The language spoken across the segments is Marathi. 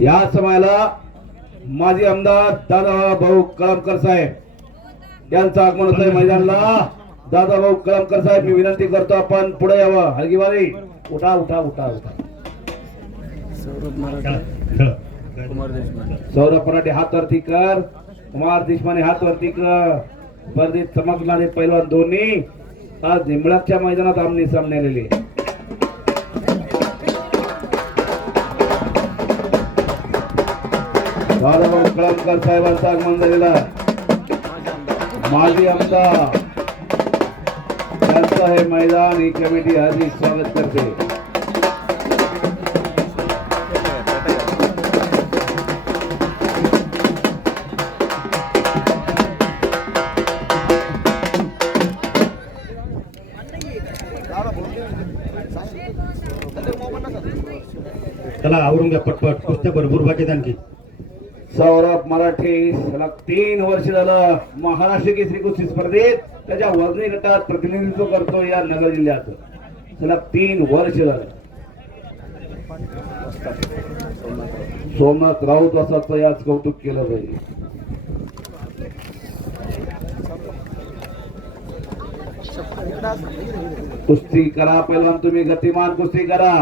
या समयाला माजी आमदार दादा भाऊ कळमकर साहेब. यांचं आगमन होत आहे मैदानला. दादा भाऊ कळमकर साहेब मी विनंती करतो आपण पुढे यावं. हलगीवारी उठा उठा उठा उठा. सौरभ मराठे. हात वरती कर. कुमार देशमाने हात वरती कर. स्पर्धेत चमकणारे पैलवान दोन्ही आज निंबळाच्या मैदानात आमने सामने आलेले दादाभाऊ कळमकर साहेबांचं आगमन झालेला माजी आमदार त्यांचं हे मैदान ही कमिटी हार्दिक स्वागत करते. चला आवरून घ्या पटपट. कुस्त्या भरपूर बाकी आहेत आणखी. सौरभ मराठे सलग तीन वर्ष झालं महाराष्ट्र केसरी कुस्ती स्पर्धेत त्याच्या वजनी गटात प्रतिनिधित्व करतो या नगर जिल्ह्यात. सलग तीन वर्ष झालं. सोमनाथ राऊत असाच याच कौतुक केलं पाहिजे कुस्ती करा पहिला तुम्ही गतिमान कुस्ती करा.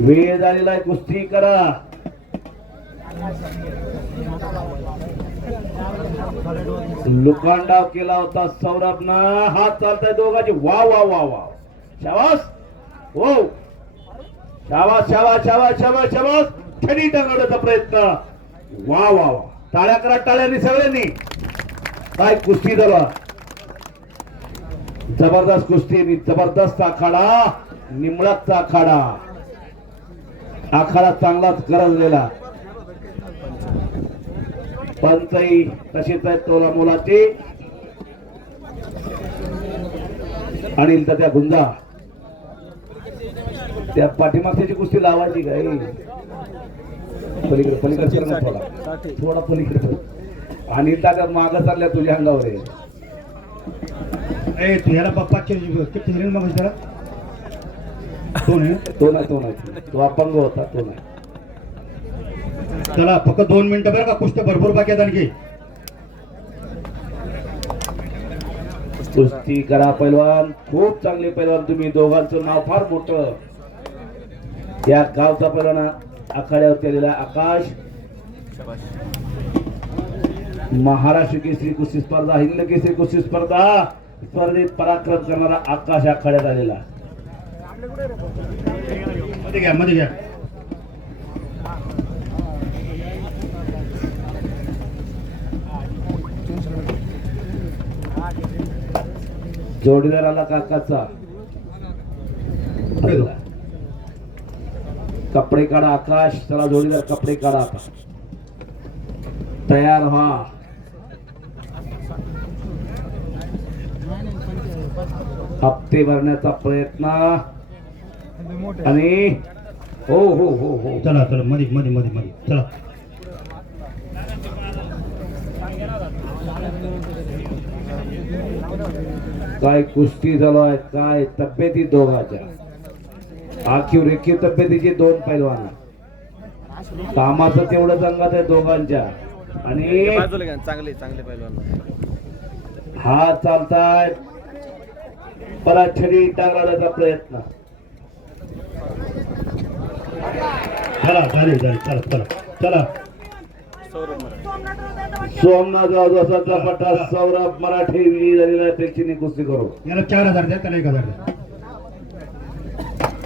वेळ झालेला आहे कुस्ती करा. लुकांडाव केला होता सौरभनं. हात चालताय दोघांचे. वा वा वा वा शाबास. हो. शाबास शाबास शाबास शाबास शाबास. छडी टांगवण्याचा प्रयत्न. वा वा वा टाळ्या करा टाळ्यांनी सगळ्यांनी. काय कुस्ती झाला जबरदस्त कुस्ती जबरदस्त आखाडा. निमळाचा आखाडा. आखाडा चांगलाच गरजलेला पंचही तशीच आहेत तोला मोलाची. आणि त्या गुंजा त्या पाठीमागची कुस्ती लावायची काय पलीकडे पलीकडे थोडा थोडा पलीकडे. आणि त्याच्यात मागं चालल्या तुझ्या अंगावर आहे. ए तू ह्याला पप्पा किती हिरण मग जरा तो नाही तो नाही तो नाही तो अपंग होता तो नाही चला फक्त दोन मिनिटं बरं का कुस्त्या भरपूर बाकी आहेत आणखी. कुस्ती करा पैलवान. खूप चांगले पैलवान तुम्ही दोघांचं नाव फार मोठं. या गावचा पैलवान आखाड्यावरती आलेला आकाश. महाराष्ट्र केसरी कुस्ती स्पर्धा हिंद केसरी कुस्ती स्पर्धा. स्पर्धेत पराक्रम करणारा आकाश आखाड्यात आलेला. मध्ये घ्या मध्ये घ्या. जोडीदार आला काकाचा. कपडे काढा आकाश चला जोडीदार कपडे काढा आता. तयार व्हा. हप्ते भरण्याचा प्रयत्न. आणि हो हो हो हो. चला चला मध्ये मध्ये मध्ये मध्ये चला. काय कुस्ती झालो आहे काय तब्येती दोघाच्या? आखीव रेखीव तब्येतीची दोन पैलवान कामाचं तेवढं अंगात आहे दोघांच्या. आणि चांगले चांगले पहिलवान हा चालताय. परत छडी टांगण्याचा प्रयत्न. चला चला चला. चला. सोमनाथ जाधव असा पट्टा सौरभ मराठे झालेला प्रेक्षणीय कुस्ती करू. याला चार हजार द्या त्याला एक हजार द्या.